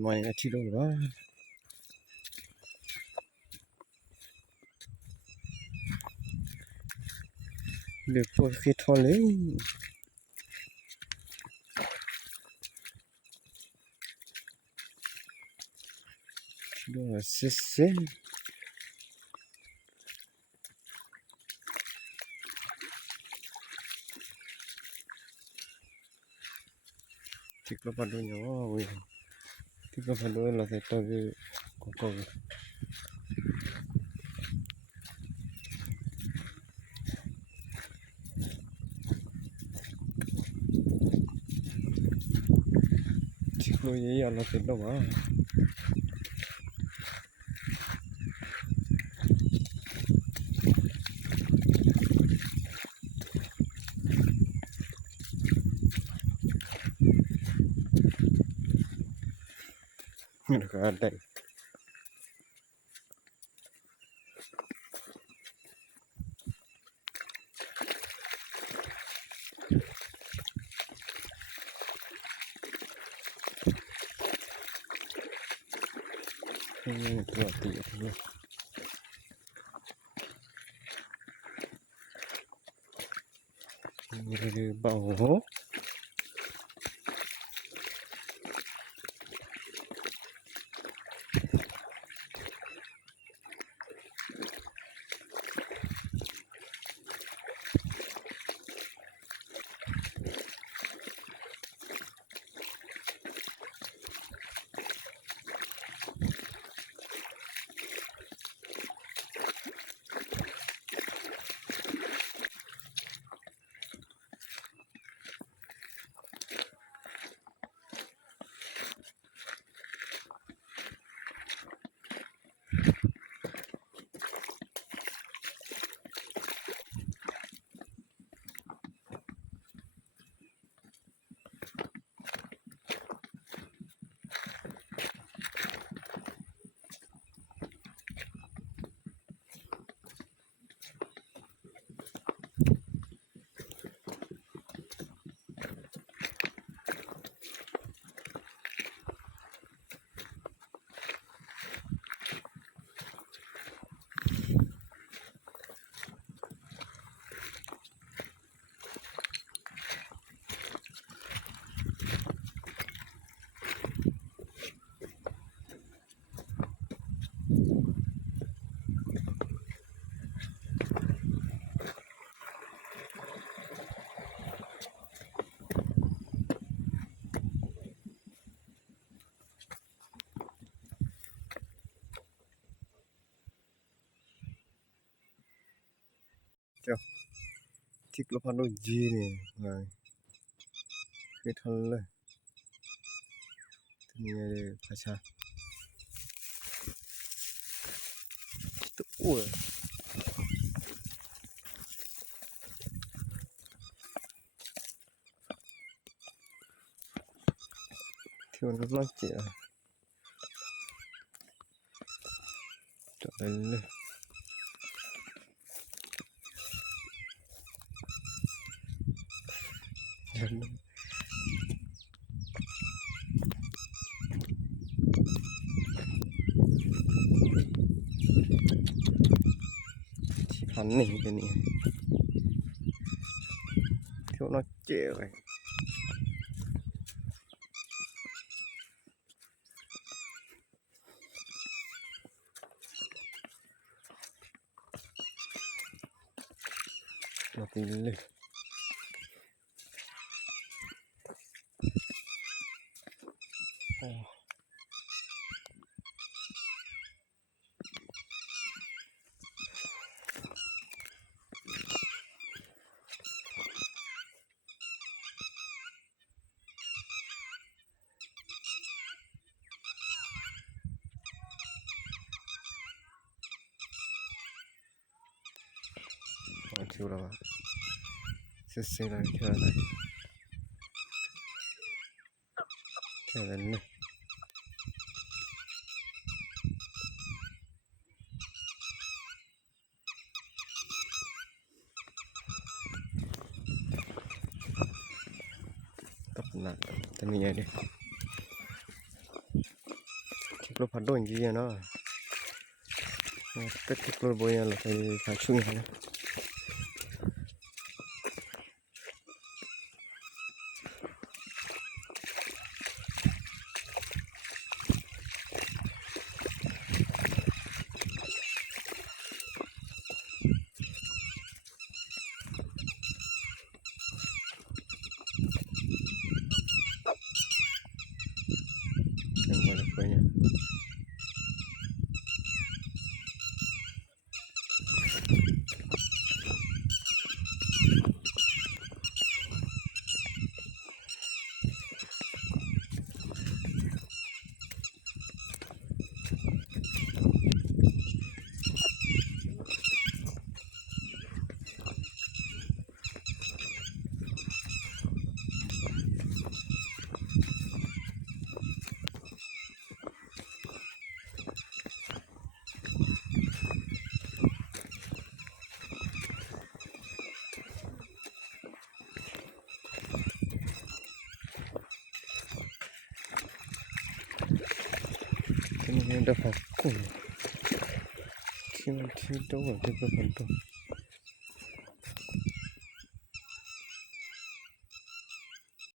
mai achi do ba le po fi thole do sisse tiklo padu nyo we tiklo padu la seta vi koko tiklo ye ala seta ba ada ini berarti ya ini bawah tiklo padu ji ni hai fi thole ni pacha tu oi thiếu nó lắc chị à trời ơi hắn này cái này thiếu nó chệ vậy nó tí lên thiếu đâu sẽ là theo này theo này tập nặng tầm nhẹ đi lo phado ji ya no tek lo boya la kai ka chung ya ini ada vakum. Cuma itu